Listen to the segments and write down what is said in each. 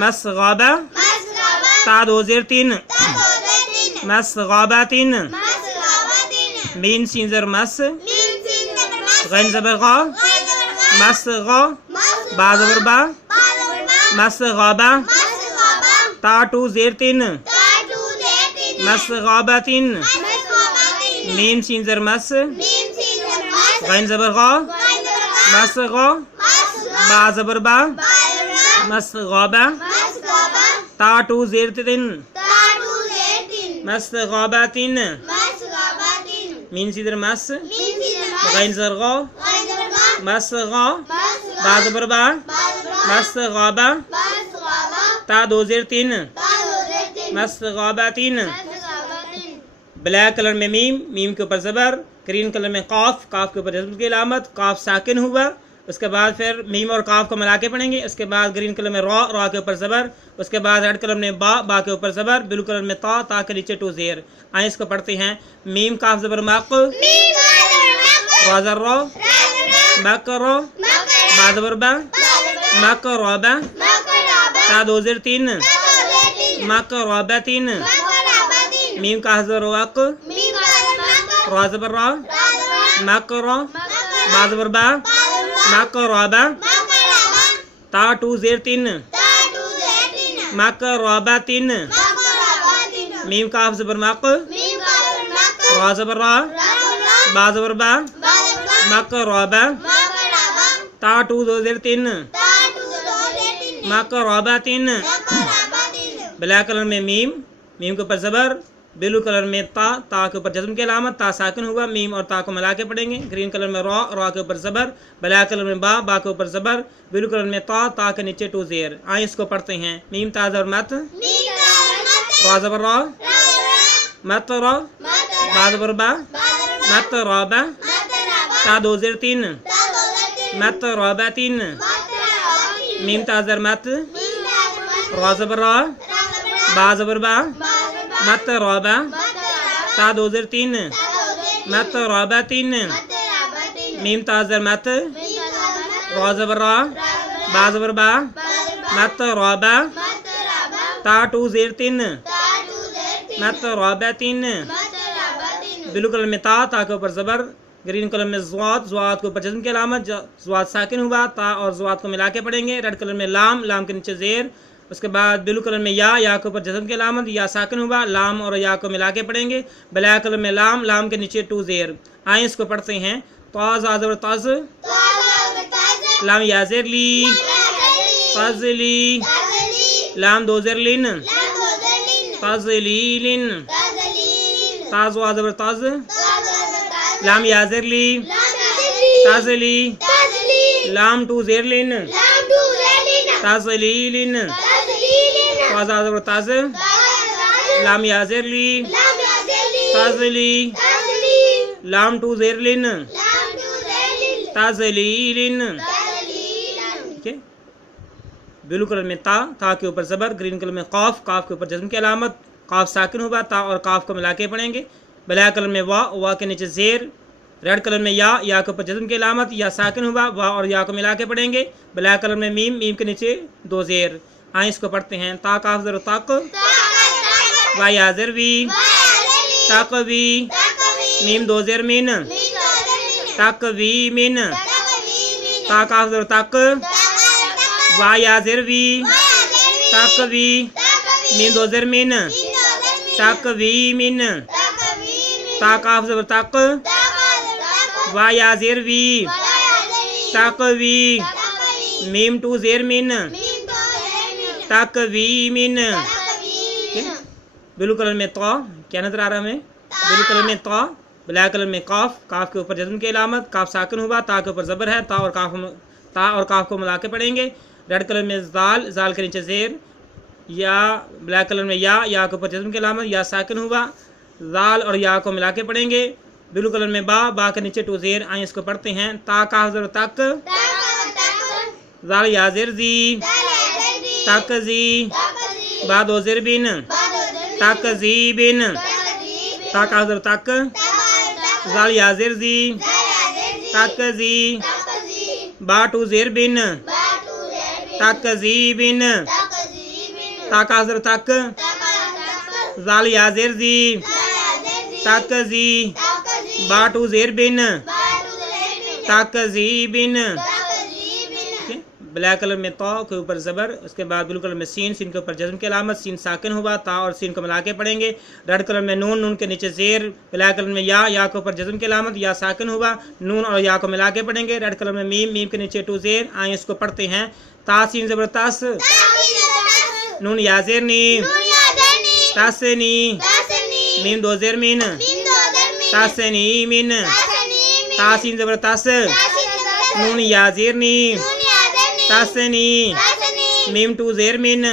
مسغبہ تا دو زیر تین مسغبتن مین سین زر مس غین زبر غا مسغا با زبر با مسغبہ تا ٹو زیر تین مسغبتن میم سین زر مس غین زبر غا مسغا با زبر با مسغبہ تا ٹو زیر تین مسغبتن مین سین زر مس غین زبر غا مسغا با زبر با مسغبہ تا دو زیر تین مسغبتن بلیک کلر میں میم کے اوپر زبر، گرین کلر میں قاف کے اوپر جزم کی علامت، قاف ساکن ہوا، اس کے بعد پھر میم اور قاف کو ملا کے پڑھیں گے، اس کے بعد گرین کلر میں را کے اوپر زبر، اس کے بعد ریڈ کلر میں با کے اوپر زبر، بلو کلر میں تا کے نیچے ٹو زیر۔ آئیں اس کو پڑھتے ہیں، میم کاف زبر مق، را زر را، مق را، با زبر با، مق رابہ، تا دو زیر تین مق رابتن، میم کاف زبر وق، را زبر را، مق را، با زبر با، مق رابہ، تا ٹو زیر تین مق رابتن، میم کاف زبر مق، را زبر را، با زبر با، مق رابہ، تا ٹو زیر تین مق رابتن۔ بلیک کلر میں میم کے اوپر زبر، بلو کلر میں تا کے اوپر جزم کی علامت، تا ساکن ہوا، میم اور تا کو ملا کے پڑھیں گے، گرین کلر میں را کے اوپر زبر، بلیک کلر میں با کے اوپر زبر، بلو کلر میں تا کے نیچے ٹو زیر۔ آئیں اس کو پڑھتے ہیں، میم تا زبر مت، را زبر را، مت را، با زبر با، مت رابہ، تا دو زیر تین مت رابتن، میم تا زبر مت، را زبر را، با زبر با، مت رابہ، تا دو زیر تین مت رابتن، میم تا زبر مت، را زبر را، با زبر با، مت رابہ، تا ٹو زیر تین مت رابتن۔ بلو کلر میں تا کے اوپر زبر، گرین کلر میں زواد کے اوپر جزم کی علامت، زواد ساکن ہوا، تا اور زواد کو ملا کے پڑھیں گے، ریڈ کلر میں لام کے نیچے زیر، اس کے بعد بلو کلر میں یا کے اوپر جزم کی علامت، یا ساکن ہوا، لام اور یا کو ملا کے پڑھیں گے، بلیک کلر میں لام کے نیچے ٹو زیر۔ آئیں اس کو پڑھتے ہیں، زبر تز، لام یا زیر لی، فضلی، لام دو زیر لن، فضلیلن، زبر تز، لام یا زیر لی، تزلی، لام ٹو زیر لن، تزلیلن، زبر تز، لام یا زیر لی، تزلی، لام ٹو زیر لن، تزلیلن۔ ٹھیک ہے، بلو کلر میں تا کے اوپر زبر، گرین کلر میں قاف کے اوپر جزم کی علامت، قاف ساکن ہوا، تا اور قاف کو ملا کے پڑھیں گے، بلیک کلر میں وا کے نیچے زیر، ریڈ کلر میں یا کے اوپر جزم کی علامت، یا ساکن ہوا، وا اور یا کو ملا کے پڑھیں گے، بلیک کلر میں میم کے نیچے دو زیر۔ آئیں اس کو پڑھتے ہیں، تا کاف زر تق، وا یا زر وی، تق وی، میم دو زیر مین، تق وی من، تا کاف زر تق، وا یا زر وی، تق وی، میم دو زیر مین، تق وی من، تا کاف زر تق، وا یا زیر وی، تق وی، میم ٹو زیر من، تق وی من۔ بلو کلر میں تا، کیا نظر آ رہا ہمیں؟ بلو کلر میں تا، بلیک کلر میں قاف کے اوپر جزم کی علامت، قاف ساکن ہوا، تا کے اوپر زبر ہے، تا اور قاف کو ملا کے پڑھیں گے، ریڈ کلر میں زال کے نیچے زیر، یا بلیک کلر میں یا کے اوپر جزم کی علامت، یا ساکن ہوا، زال اور یا کو ملا کے پڑھیں گے، بلو کلر میں با کے نیچے ٹو زیر۔ آئیں اس کو پڑھتے ہیں، تا کاف زر تک، زال یا زر زی، تک زی، با دو زر بن، تک زی بن، تا کاف زر تک، زال یا زر زی، تک زی، با ٹو زر بن، تک زی بن، تا کا زر تک زال یا زیر زی تک زی با ٹو زیر بن تک زی بن. بلیک کلر میں تا کے اوپر زبر، اس کے بعد بلو کلر میں سین، سین کے اوپر جزم کی علامت، سین ساکن ہوا، تا اور سین کو ملا کے پڑھیں گے. ریڈ کلر میں نون، نون کے نیچے زیر، بلیک کلر میں یا، یا کے اوپر جزم کی علامت، یا ساکن ہوا، نون اور یا کو ملا کے پڑھیں گے. ریڈ کلر میں میم، میم کے نیچے ٹو زیر، آئیں اس کو پڑھتے ہیں. تا سین زبر تس، نون یا زیر نی، تس نی، میم دو زیر مین، تس نی مین، تا سین زبر تس، نون یا زیر نی، تس نی، میم ٹو زیر مین،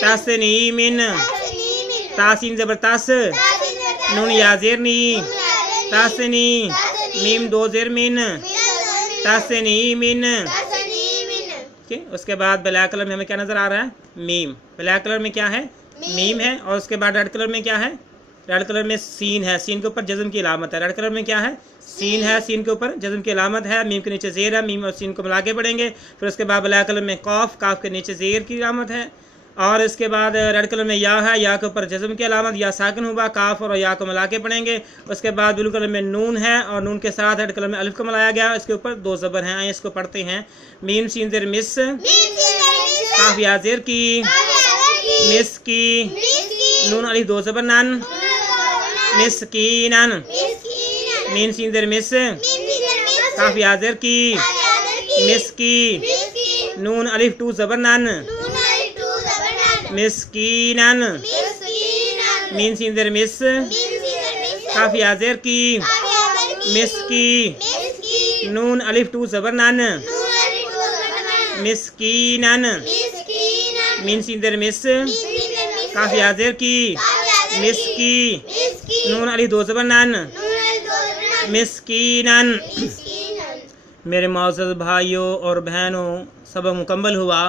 تس نی مین، تا سین زبر تس، نون یا زیر نی، تس نی، میم دو زیر مین، تس نی مین. اس کے بعد بلیک کلر میں ہمیں کیا نظر آ رہا ہے؟ میم. بلیک کلر میں کیا ہے؟ میم ہے. اور اس کے بعد ریڈ کلر میں کیا ہے؟ ریڈ کلر میں سین ہے، سین کے اوپر جزم کی علامت ہے. ریڈ کلر میں کیا ہے؟ سین ہے، سین کے اوپر جزم کی علامت ہے. میم کے نیچے زیر ہے، میم اور سین کو ملا کے پڑھیں گے. پھر اس کے بعد بلیک کلر میں قاف، قاف کے نیچے زیر کی علامت ہے. اور اس کے بعد ریڈ کلر میں یا ہے، یا کے اوپر جزم کی علامت، یا ساکن ہوا، کاف اور یا کو ملا کے پڑھیں گے. اس کے بعد بلو کلر میں نون ہے، اور نون کے ساتھ ریڈ کلر میں الف کو ملایا گیا، اس کے اوپر دو زبر ہیں. آئیں اس کو پڑھتے ہیں. میم سین زیر مس، کاف یا زیر کی، مس کی، نون الف دو زبر نن، مسکینن. مین سین زیر مس، کاف یا زیر کی، مس کی، نون الف ٹو زبر نن، مسکینن. مین سین زیر مس، کاف یا زیر کی، مس کی، نون الف ٹو زبر نن، مسکینن. مین سین زیر مس، کاف یا زیر کی، مس کی، نون الف دو زبر نن، مسکینن. میرے معزز بھائیوں اور بہنوں، سبق مکمل ہوا.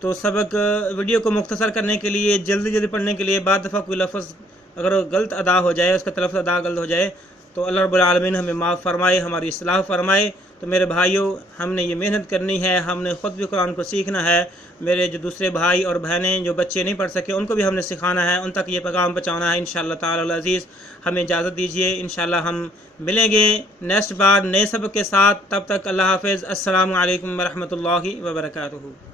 تو سبق ویڈیو کو مختصر کرنے کے لیے، جلدی جلدی پڑھنے کے لیے بعد دفعہ کوئی لفظ اگر غلط ادا ہو جائے، اس کا تلفظ ادا غلط ہو جائے تو اللہ رب العالمین ہمیں معاف فرمائے، ہماری اصلاح فرمائے. تو میرے بھائیوں، ہم نے یہ محنت کرنی ہے، ہم نے خود بھی قرآن کو سیکھنا ہے. میرے جو دوسرے بھائی اور بہنیں جو بچے نہیں پڑھ سکے، ان کو بھی ہم نے سکھانا ہے، ان تک یہ پیغام پہنچانا ہے. انشاءاللہ تعالی العزیز ہمیں اجازت دیجیے. انشاءاللہ ہم ملیں گے نیکسٹ بار نئے سبق کے ساتھ. تب تک اللہ حافظ. السلام علیکم ورحمۃ اللہ وبرکاتہ.